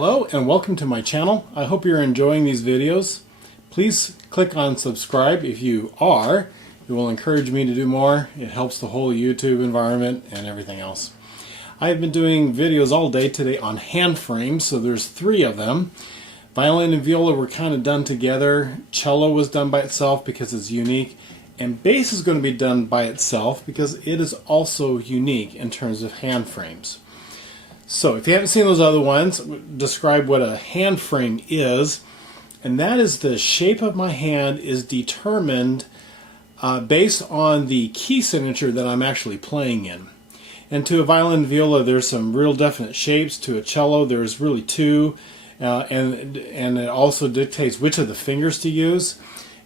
Hello and welcome to my channel. I hope you're enjoying these videos. Please click on subscribe if you are. It will encourage me to do more. It helps the whole YouTube environment and everything else. I have been doing videos all day today on hand frames, so there's 3 of them. Violin and viola were kind of done together. Cello was done by itself because it's unique. And bass is going to be done by itself because it is also unique in terms of hand frames. So if you haven't seen those other ones, describe what a hand frame is. And that is the shape of my hand is determined based on the key signature that I'm actually playing in. And to a violin and viola, there's some real definite shapes. To a cello, there's really 2. And it also dictates which of the fingers to use.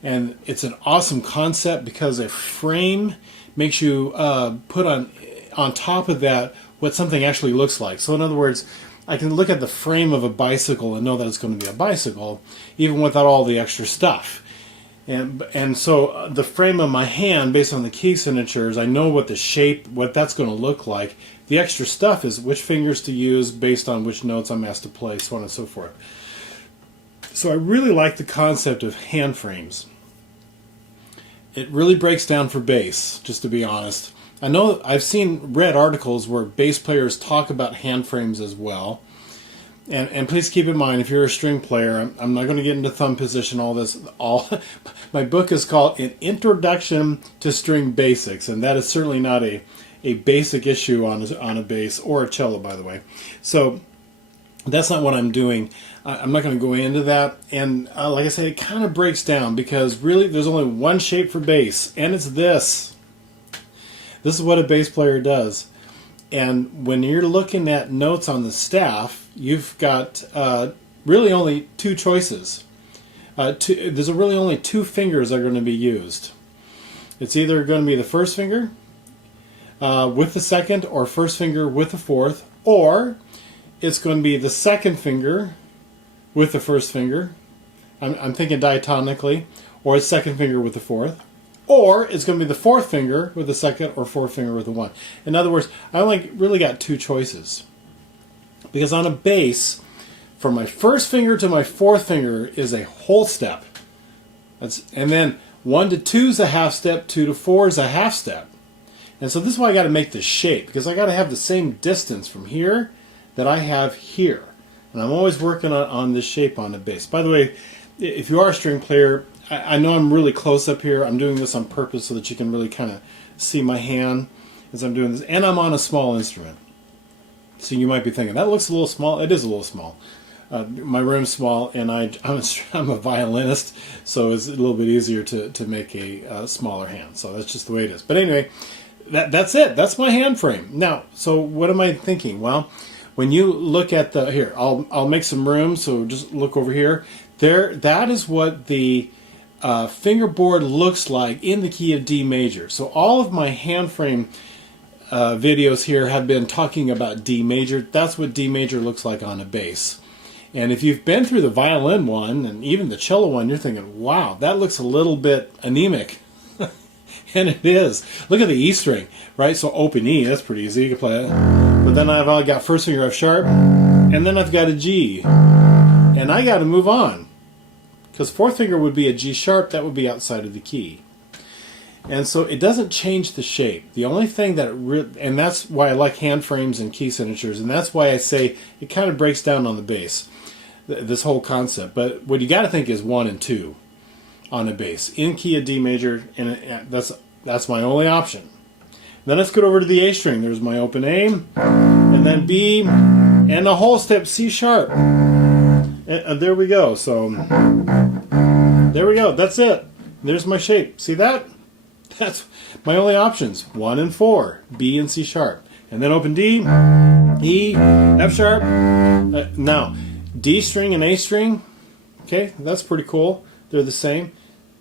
And it's an awesome concept because a frame makes you put on top of that what something actually looks like. So in other words, I can look at the frame of a bicycle and know that it's going to be a bicycle, even without all the extra stuff. And so the frame of my hand, based on the key signatures, I know what the shape, what that's going to look like. The extra stuff is which fingers to use based on which notes I'm asked to play, so on and so forth. So I really like the concept of hand frames. It really breaks down for bass, just to be honest. I know I've read articles where bass players talk about hand frames as well. And please keep in mind, if you're a string player, I'm not going to get into thumb position, my book is called An Introduction to String Basics, and that is certainly not a basic issue on a bass or a cello, by the way. So that's not what I'm doing. I'm not going to go into that. And like I said, it kind of breaks down because really there's only one shape for bass, and it's this. This is what a bass player does. And when you're looking at notes on the staff, you've got really only 2 choices. There's really only 2 fingers that are going to be used. It's either going to be the first finger with the second, or first finger with the fourth, or it's going to be the second finger with the first finger. I'm thinking diatonically, or the second finger with the fourth. Or it's going to be the fourth finger with the second, or fourth finger with the 1. In other words, I only really got 2 choices. Because on a bass, from my first finger to my fourth finger is a whole step. And then 1 to 2 is a half step, 2 to 4 is a half step. And so this is why I got to make this shape, because I got to have the same distance from here that I have here. And I'm always working on this shape on the bass. By the way, if you are a string player, I know I'm really close up here. I'm doing this on purpose so that you can really kind of see my hand as I'm doing this. And I'm on a small instrument. So you might be thinking, that looks a little small. It is a little small. My room's small, and I'm a violinist, so it's a little bit easier to make a smaller hand. So that's just the way it is. But anyway, that's it. That's my hand frame. Now, so what am I thinking? Well, when you look at here, I'll make some room, so just look over here. That is what the fingerboard looks like in the key of D major. So all of my hand frame videos here have been talking about D major. That's what D major looks like on a bass. And if you've been through the violin one and even the cello one, you're thinking, wow, that looks a little bit anemic. And it is. Look at the E string, right? So open E, that's pretty easy. You can play it. But then I've got first finger F sharp, and then I've got a G. And I got to move on. Because fourth finger would be a G sharp, that would be outside of the key. And so it doesn't change the shape. The only thing that and that's why I like hand frames and key signatures, and that's why I say it kind of breaks down on the bass, this whole concept. But what you got to think is 1 and 2 on a bass in key of D major, and that's my only option. Then let's go over to the A string. There's my open A, and then B, and a whole step C sharp. And there we go. So there we go. That's it. There's my shape. See that? That's my only options. 1 and 4, B and C sharp, and then open D, E, F sharp. Now D string and A string. Okay, that's pretty cool. They're the same.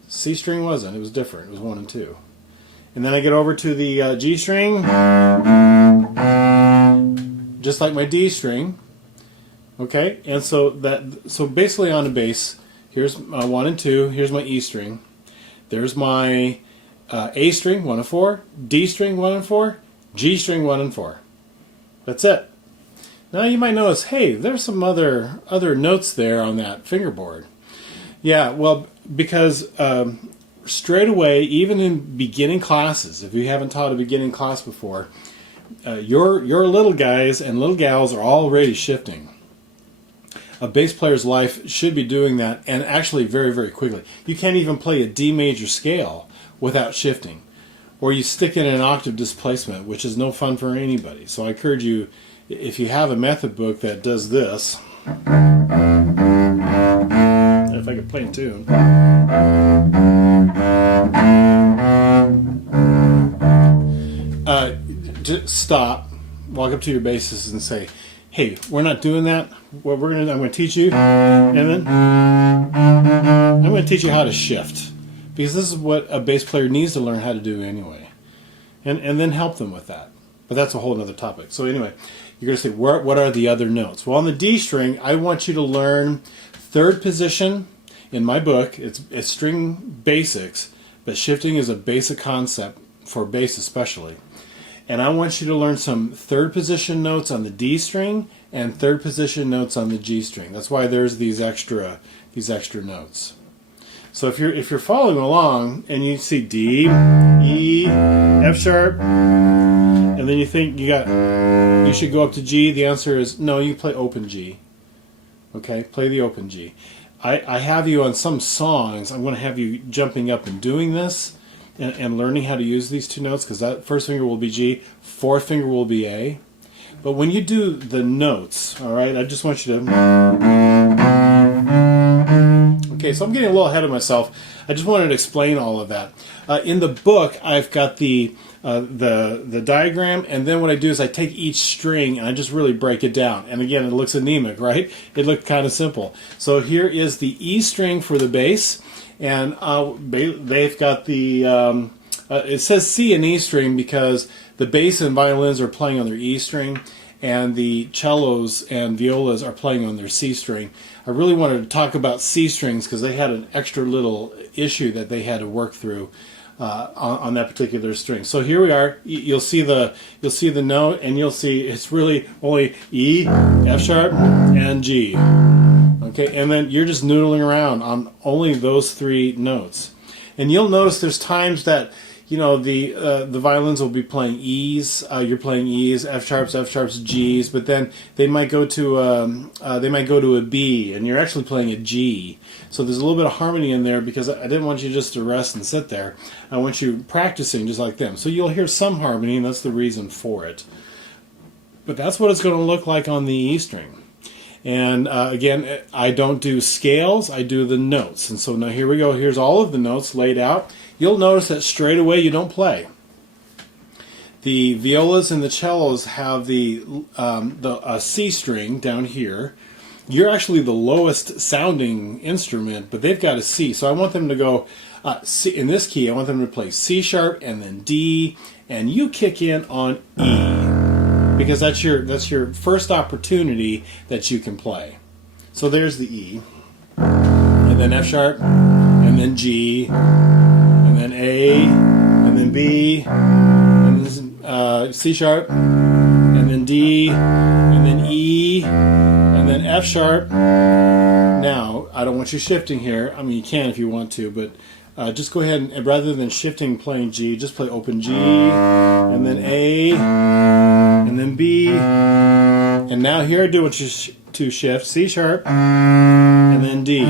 C string wasn't. It was different. It was 1 and 2. And then I get over to the G string, just like my D string. Okay, and so basically on a bass, here's my 1 and 2, here's my E string, there's my A string 1 and 4, D string 1 and 4, G string 1 and 4. That's it. Now you might notice, hey, there's some other notes there on that fingerboard. Yeah, well, because straight away, even in beginning classes, if you haven't taught a beginning class before, your little guys and little gals are already shifting. A bass player's life should be doing that, and actually very, very quickly. You can't even play a D major scale without shifting. Or you stick in an octave displacement, which is no fun for anybody. So I encourage you, if you have a method book that does this, if I could play in tune, just stop, walk up to your bassist and say, hey, we're not doing that. What I'm going to teach you, and then I'm going to teach you how to shift, because this is what a bass player needs to learn how to do anyway, and then help them with that. But that's a whole other topic. So anyway, you're going to say, what are the other notes? Well, on the D string, I want you to learn third position. In my book, it's string basics, but shifting is a basic concept for bass especially. And I want you to learn some third position notes on the D string and third position notes on the G string. That's why there's these extra notes. So if you're following along and you see D, E, F sharp, and then you think you should go up to G, the answer is no, you play open G. Okay, play the open G. I have you on some songs, I'm going to have you jumping up and doing this and learning how to use these two notes, because that first finger will be G, fourth finger will be A. But when you do the notes, all right, I just want you to... Okay, so I'm getting a little ahead of myself. I just wanted to explain all of that. In the book, I've got the diagram, and then what I do is I take each string and I just really break it down. And again, it looks anemic, right? It looked kind of simple. So here is the E string for the bass, and they've got the... it says C and E string because the bass and violins are playing on their E string, and the cellos and violas are playing on their C string. I really wanted to talk about C strings because they had an extra little issue that they had to work through on that particular string. So here we are. You'll see the note, and you'll see it's really only E, F sharp, and G. Okay, and then you're just noodling around on only those three notes. And you'll notice there's times that the violins will be playing E's. You're playing E's, F sharps, G's, but then they might go to a B, and you're actually playing a G. So there's a little bit of harmony in there because I didn't want you just to rest and sit there. I want you practicing just like them. So you'll hear some harmony, and that's the reason for it. But that's what it's going to look like on the E string. And again, I don't do scales, I do the notes. And so now here we go. Here's all of the notes laid out. You'll notice that straight away you don't play. The violas and the cellos have the C string down here. You're actually the lowest sounding instrument, but they've got a C. So I want them to go C, in this key. I want them to play C sharp and then D, and you kick in on E, because that's your first opportunity that you can play. So there's the E, and then F sharp, and then G, and then A, and then B, and then C sharp, and then D, and then E, and then F sharp. Now, I don't want you shifting here. I mean, you can if you want to, but just go ahead and rather than shifting playing G, just play open G, and then A, and then B, and now here I do want you to shift C sharp, and then D.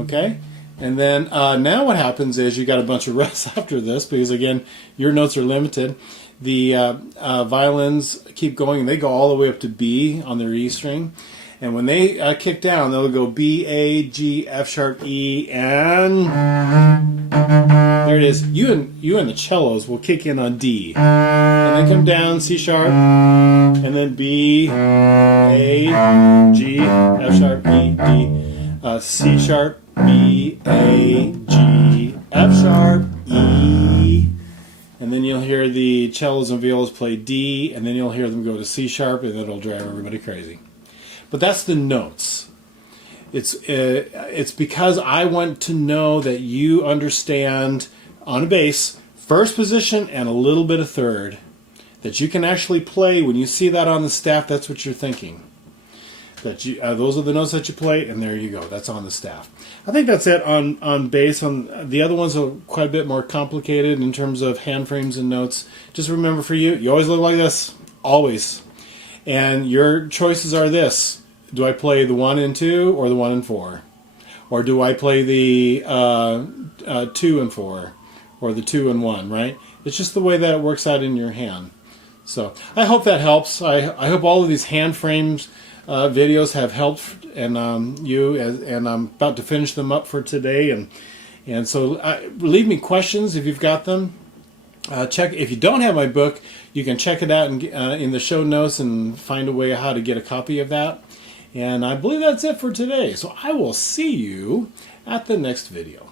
Okay? And then now what happens is you got a bunch of rests after this, because again, your notes are limited. The violins keep going, and they go all the way up to B on their E string. And when they kick down, they'll go B, A, G, F sharp, E, and there it is. You and the cellos will kick in on D, and then come down C sharp, and then B, A, G, F sharp, E, D, C sharp, B, A, G, F sharp, E, and then you'll hear the cellos and violas play D, and then you'll hear them go to C sharp, and it'll drive everybody crazy. But that's the notes. It's because I want to know that you understand on a bass first position and a little bit of third. that you can actually play. When you see that on the staff, that's what you're thinking. That you, those are the notes that you play, and there you go. That's on the staff. I think that's it on bass. On the other ones are quite a bit more complicated in terms of hand frames and notes. Just remember, for you always look like this, always. And your choices are this: do I play the 1 and 2 or the 1 and 4, or do I play the 2 and 4, or the 2 and 1? Right? It's just the way that it works out in your hand. So I hope that helps. I hope all of these hand frames videos have helped, and and I'm about to finish them up for today. And so leave me questions if you've got them. Check if you don't have my book, you can check it out in the show notes and find a way how to get a copy of that. And I believe that's it for today. So I will see you at the next video.